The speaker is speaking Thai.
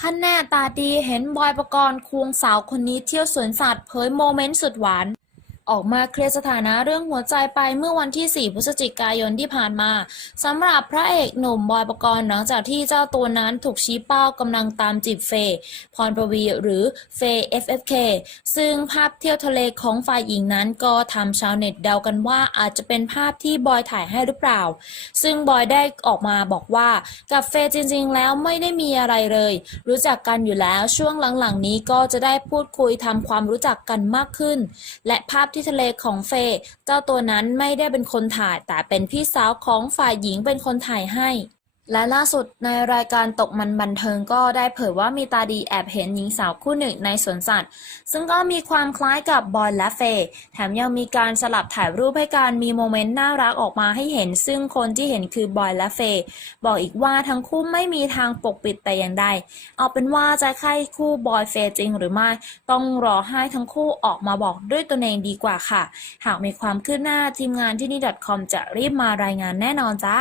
ฮันน่ตาดีเห็นบอย ปกรณ์ ควงสาวคนนี้เที่ยวสวนสัตว์ เผยโมเมนต์สุดหวาน ออกมาเคลียร์สถานะเรื่องหัวใจไปเมื่อวันที่ 4 พฤศจิกายนที่ผ่านมาสำหรับพระเอกหนุ่มบอยปกรณ์หลังจากที่เจ้าตัวนั้นถูกชี้เป้ากำลังตามจีบเฟย์พรประวีหรือเฟย์ FFK ซึ่งภาพเที่ยวทะเลของฝ่ายหญิงนั้นก็ทำชาวเน็ตเดากันว่าอาจจะเป็นภาพที่บอยถ่ายให้หรือเปล่า ซึ่งบอยได้ออกมาบอกว่ากับเฟย์จริง ๆ แล้วไม่ได้มีอะไรเลย รู้จักกันอยู่แล้วช่วงหลังๆ นี้ก็จะได้พูดคุยทำความรู้จักกันมากขึ้น และภาพที่ทะเลของเฟย์เจ้าตัวนั้นไม่ได้เป็นคนถ่าย แต่เป็นพี่สาวของฝ่ายหญิงเป็นคนถ่ายให้ และล่าสุดในรายการตกมันบันเทิงก็ได้เผยว่ามีตาดีแอบเห็นหญิงสาวคู่หนึ่งในสวนสัตว์ ซึ่งก็มีความคล้ายกับบอยและเฟย์แถมยังมีการสลับถ่ายรูปให้การมีโมเมนต์น่ารักออกมาให้เห็น ซึ่งคนที่เห็นคือบอยและเฟย์บอกอีกว่าทั้งคู่ไม่มีทางปกปิดแต่อย่างใด เอาเป็นว่าจะใช่คู่บอยเฟย์จริงหรือไม่ต้องรอให้ทั้งคู่ออกมาบอกด้วยตนเองดีกว่าค่ะ หากมีความคืบหน้าทีมงานที่นี่ .com จะรีบมารายงานแน่นอนจ้า